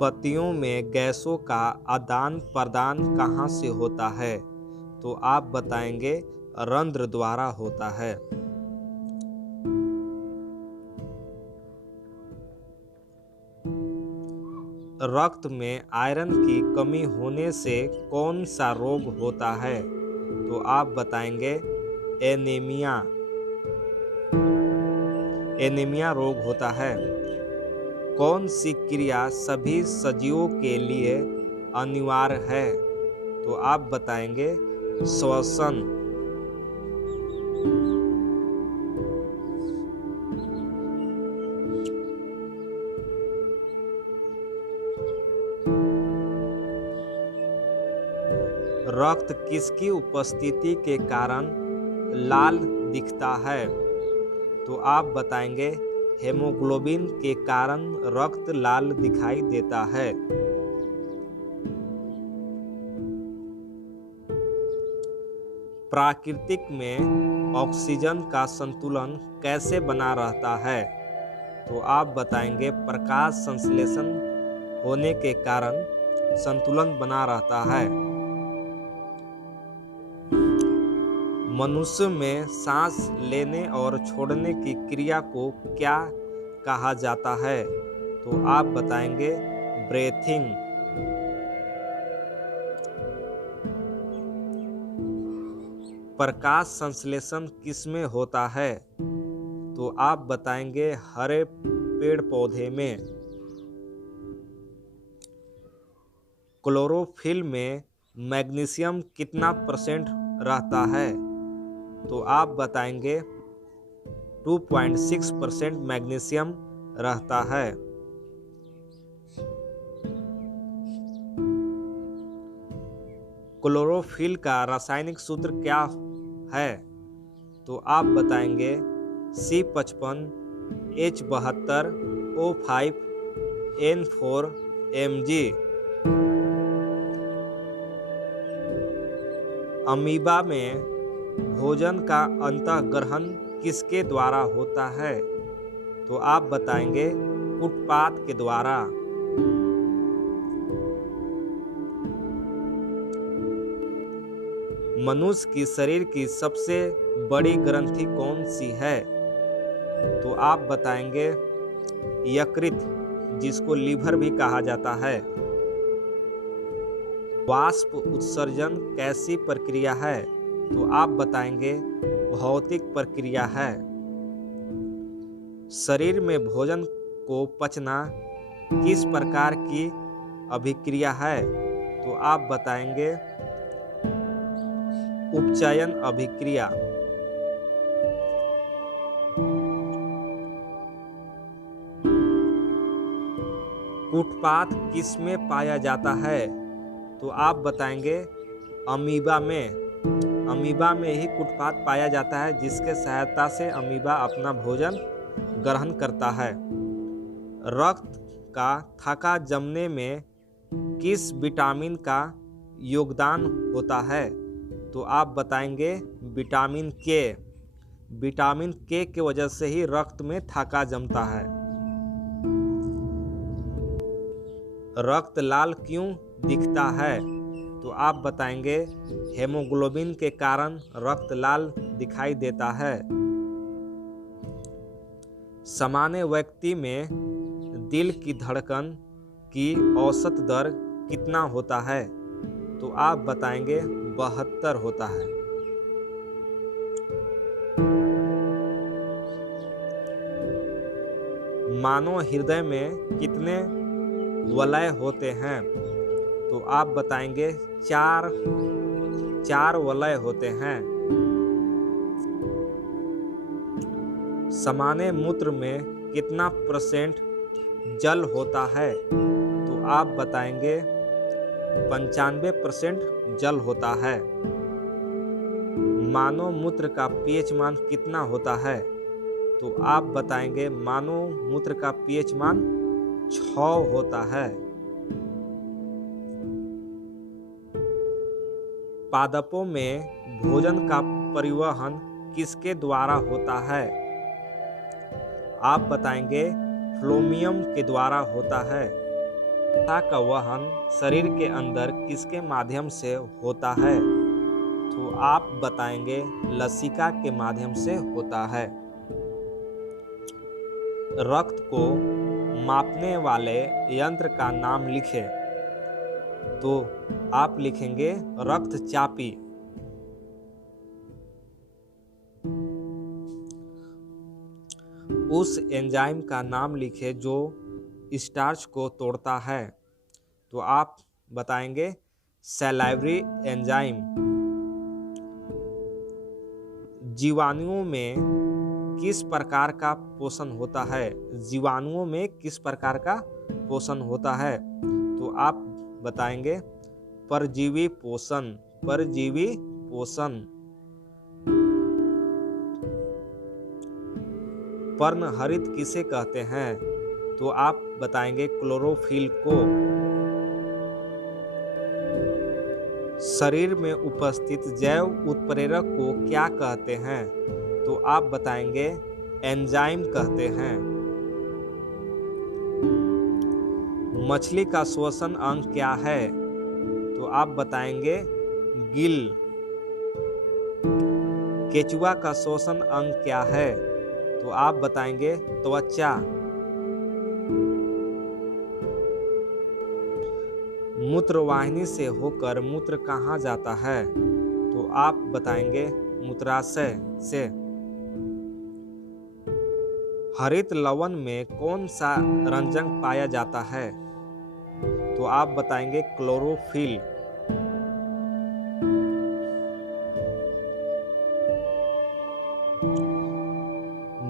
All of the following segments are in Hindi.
पत्तियों में गैसों का आदान प्रदान कहाँ से होता है? तो आप बताएंगे रंध्र द्वारा होता है। रक्त में आयरन की कमी होने से कौन सा रोग होता है? तो आप बताएंगे एनीमिया। एनीमिया रोग होता है। कौन सी क्रिया सभी सजीवों के लिए अनिवार्य है? तो आप बताएंगे श्वसन। रक्त किसकी उपस्थिति के कारण लाल दिखता है? तो आप बताएंगे हेमोग्लोबिन के कारण रक्त लाल दिखाई देता है। प्राकृतिक में ऑक्सीजन का संतुलन कैसे बना रहता है? तो आप बताएंगे प्रकाश संश्लेषण होने के कारण संतुलन बना रहता है। मनुष्य में सांस लेने और छोड़ने की क्रिया को क्या कहा जाता है? तो आप बताएंगे ब्रीथिंग। प्रकाश संश्लेषण किसमें होता है? तो आप बताएंगे हरे पेड़ पौधे में। क्लोरोफिल में मैग्नीशियम कितना % रहता है? तो आप बताएंगे 2.6% मैग्नीशियम रहता है। क्लोरोफिल का रासायनिक सूत्र क्या है? तो आप बताएंगे C55 H72 O5 N4 Mg। Amoeba में भोजन का अंतःग्रहण किसके द्वारा होता है? तो आप बताएंगे उत्पाद के द्वारा। मनुष्य की शरीर की सबसे बड़ी ग्रंथि कौन सी है? तो आप बताएंगे यकृत, जिसको लीवर भी कहा जाता है। वाष्प उत्सर्जन कैसी प्रक्रिया है? तो आप बताएंगे भौतिक प्रक्रिया है। शरीर में भोजन को पचना किस प्रकार की अभिक्रिया है? तो आप बताएंगे उपचयन अभिक्रिया। कुटपाथ किसमें पाया जाता है? तो आप बताएंगे अमीबा में। अमीबा में ही कुटपाथ पाया जाता है, जिसके सहायता से अमीबा अपना भोजन ग्रहण करता है। रक्त का थक्का जमने में किस विटामिन का योगदान होता है? तो आप बताएंगे विटामिन के। विटामिन के की वजह से ही रक्त में थक्का जमता है। रक्त लाल क्यों दिखता है? तो आप बताएंगे हेमोग्लोबिन के कारण रक्त लाल दिखाई देता है। सामान्य व्यक्ति में दिल की धड़कन की औसत दर कितना होता है? तो आप बताएंगे 72 होता है। मानव हृदय में कितने वलय होते हैं? तो आप बताएंगे चार वलय होते हैं। सामान्य मूत्र में कितना % जल होता है? तो आप बताएंगे 95% जल होता है। मानव मूत्र का pH मान कितना होता है? तो आप बताएंगे मानव मूत्र का pH मान 6 होता है। पादपों में भोजन का परिवहन किसके द्वारा होता है? आप बताएंगे फ्लोमियम के द्वारा होता है। वसा का वहन शरीर के अंदर किसके माध्यम से होता है? तो आप बताएंगे लसिका के माध्यम से होता है। रक्त को मापने वाले यंत्र का नाम लिखें। तो आप लिखेंगे रक्तचापी। उस एंजाइम का नाम लिखें जो स्टार्च को तोड़ता है। तो आप बताएंगे सैलाइवरी एंजाइम। जीवाणुओं में किस प्रकार का पोषण होता है? जीवाणुओं में किस प्रकार का पोषण होता है? तो आप बताएंगे परजीवी पोषण। परजीवी पोषण। पर्णहरित किसे कहते हैं? तो आप बताएंगे क्लोरोफिल को। शरीर में उपस्थित जैव उत्प्रेरक को क्या कहते हैं? तो आप बताएंगे एंजाइम कहते हैं। मछली का श्वसन अंग क्या है? तो आप बताएंगे गिल। केचुआ का श्वसन अंग क्या है? तो आप बताएंगे त्वचा। मूत्रवाहिनी से होकर मूत्र कहाँ जाता है? तो आप बताएंगे मूत्राशय से। हरित लवण में कौन सा रंजक पाया जाता है? तो आप बताएंगे क्लोरोफिल।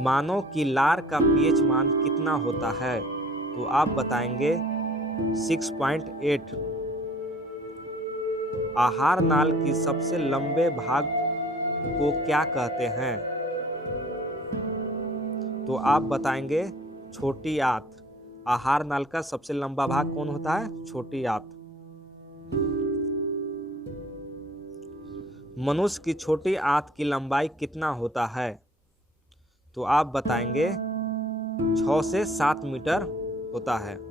मानव की लार का पीएच मान कितना होता है? तो आप बताएंगे 6.8। आहार नाल की सबसे लंबे भाग को क्या कहते हैं? तो आप बताएंगे छोटी आंत। आहार नाल का सबसे लंबा भाग कौन होता है? छोटी आंत। मनुष्य की छोटी आंत की लंबाई कितना होता है? तो आप बताएंगे 6 से 7 मीटर होता है।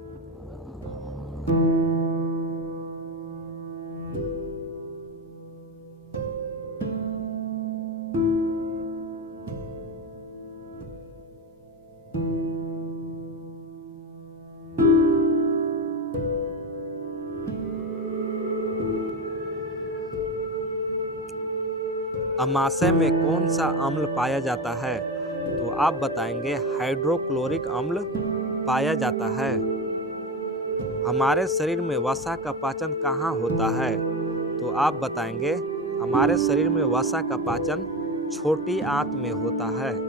अमाशय में कौन सा अम्ल पाया जाता है? तो आप बताएंगे हाइड्रोक्लोरिक अम्ल पाया जाता है। हमारे शरीर में वसा का पाचन कहाँ होता है? तो आप बताएंगे हमारे शरीर में वसा का पाचन छोटी आंत में होता है।